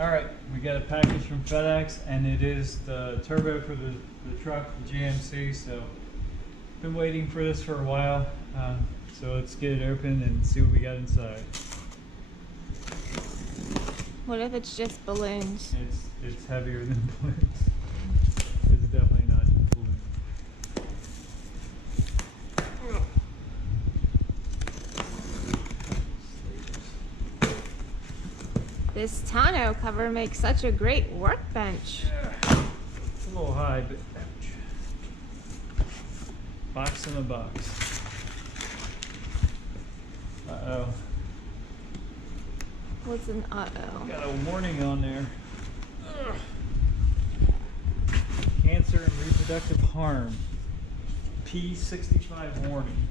Alright, we got a package from FedEx, and it is the turbo for the truck, the GMC. So been waiting for this for a while, so let's get it open and see what we got inside. What if it's just balloons? It's heavier than balloons. It's definitely not just balloons. This tonneau cover makes such a great workbench. Yeah, it's a little high, but ouch. Box in a box. Uh-oh. What's an uh-oh? Got a warning on there. Ugh. Cancer and reproductive harm. P65 warning.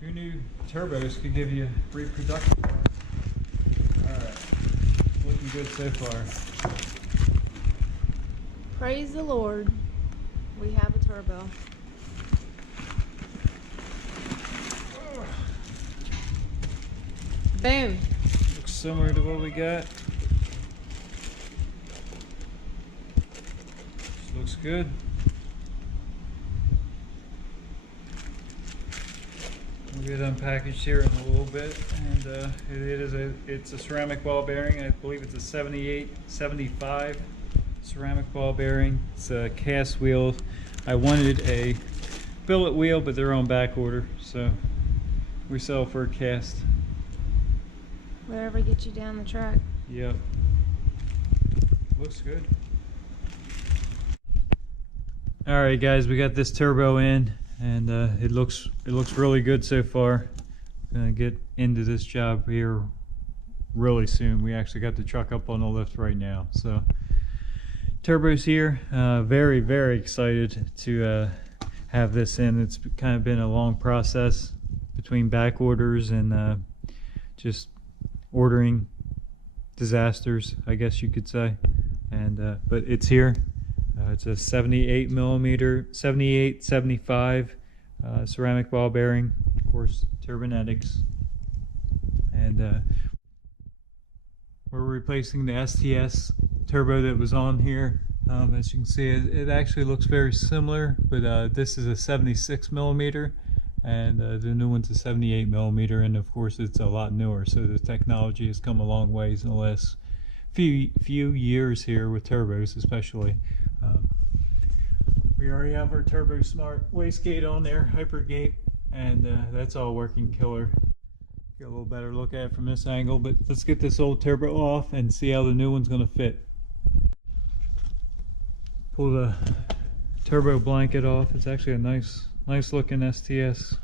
Who knew turbos could give you reproductive harm? Alright. Looking good so far. Praise the Lord. We have a turbo. Boom. Looks similar to what we got. Just looks good. We'll get unpackaged here in a little bit, and it's a ceramic ball bearing. I believe it's a 75 ceramic ball bearing. It's a cast wheel. I wanted a billet wheel, but they're on back order, so we sell for a cast. Wherever gets you down the track. Yep. Looks good. Alright guys, we got this turbo in, and it looks really good so far. Gonna get into this job here really soon. We actually got the truck up on the lift right now. So turbo's here. Very, very excited to have this in. It's kind of been a long process between back orders and just ordering disasters, I guess you could say. And but it's here. It's a 75 ceramic ball bearing, of course, Turbonetics. And we're replacing the STS turbo that was on here. As you can see, it actually looks very similar, but this is a 76 millimeter. And the new one's a 78 millimeter, and of course it's a lot newer, so the technology has come a long ways in the last few years here with turbos especially. We already have our Turbo Smart wastegate on there, Hypergate, and that's all working killer. Get a little better look at it from this angle, but let's get this old turbo off and see how the new one's going to fit. Pull the turbo blanket off. It's actually a nice looking STS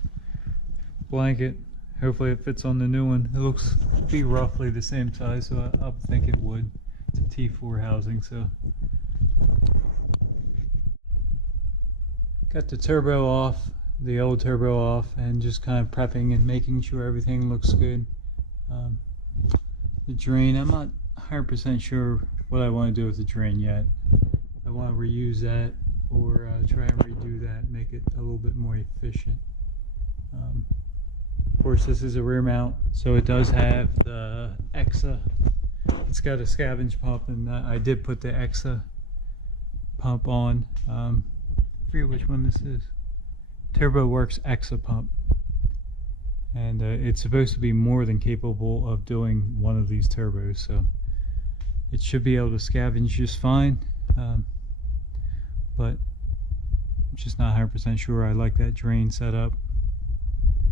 blanket. Hopefully it fits on the new one. It looks to be roughly the same size, so I think it would. It's a T4 housing, so. Got the turbo off, the old turbo off, and just kind of prepping and making sure everything looks good. The drain, I'm not 100% sure what I want to do with the drain yet. I want to reuse that, or try and redo that, make it a little bit more efficient. Of course, this is a rear mount, so it does have the EXA. It's got a scavenge pump, and I did put the EXA pump on. I forget which one this is. TurboWorks EXA pump. And it's supposed to be more than capable of doing one of these turbos, so it should be able to scavenge just fine. But I'm just not 100% sure I like that drain setup.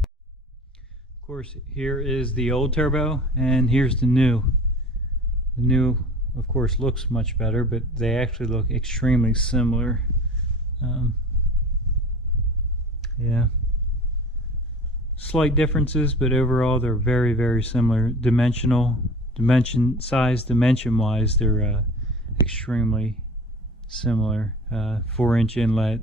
Of course, here is the old turbo, and here's the new. The new, of course, looks much better, but they actually look extremely similar. Yeah, slight differences, but overall they're very, very similar. Dimension-wise, they're extremely similar. 4-inch inlet,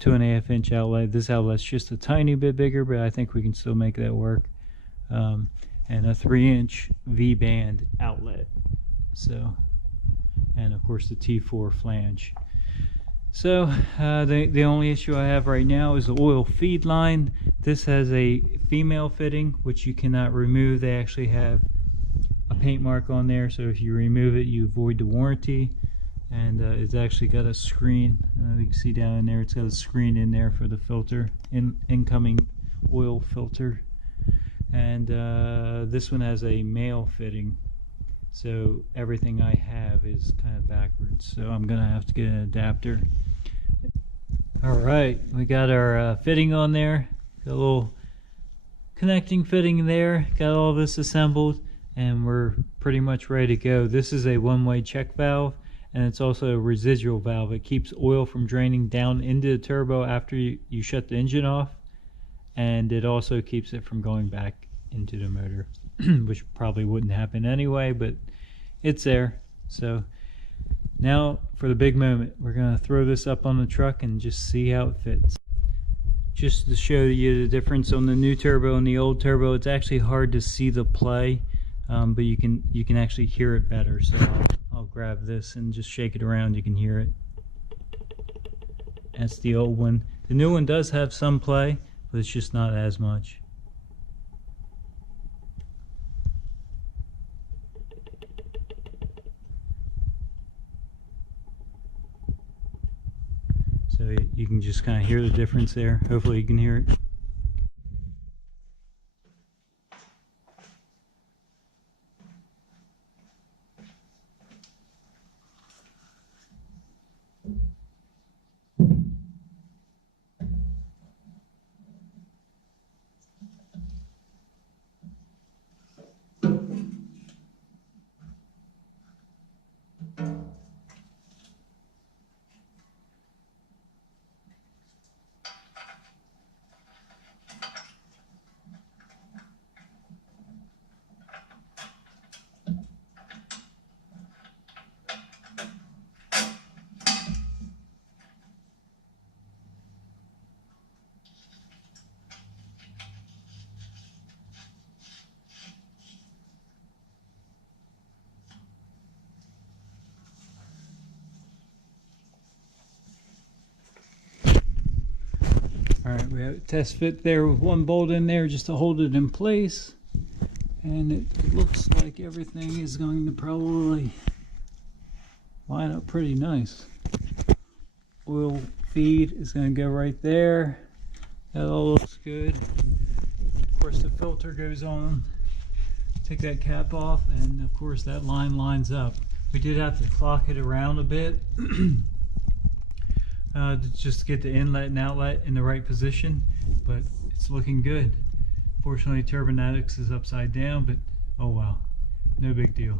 2.5-inch outlet. This outlet's just a tiny bit bigger, but I think we can still make that work. And a 3-inch V-band outlet. So, and of course the T4 flange. So the only issue I have right now is the oil feed line. This has a female fitting which you cannot remove. They actually have a paint mark on there, so if you remove it you void the warranty. And it's actually got a screen. You can see down in there it's got a screen in there for the filter, incoming oil filter. And this one has a male fitting, so everything I have is kind of backwards, so I'm gonna have to get an adapter. Alright, we got our fitting on there, got a little connecting fitting there, got all this assembled, and we're pretty much ready to go. This is a one-way check valve, and it's also a residual valve. It keeps oil from draining down into the turbo after you shut the engine off, and it also keeps it from going back into the motor, which probably wouldn't happen anyway, but it's there. So now for the big moment, we're going to throw this up on the truck and just see how it fits. Just to show you the difference on the new turbo and the old turbo, it's actually hard to see the play, but you can actually hear it better. So I'll grab this and just shake it around. You can hear it. That's the old one. The new one does have some play, but it's just not as much. So you can just kind of hear the difference there. Hopefully you can hear it. Alright, we have a test fit there with one bolt in there just to hold it in place. And it looks like everything is going to probably line up pretty nice. Oil feed is going to go right there. That all looks good. Of course the filter goes on. Take that cap off, and of course that line lines up. We did have to clock it around a bit. Just to get the inlet and outlet in the right position, but it's looking good. Fortunately Turbonetics is upside down, but oh well, no big deal.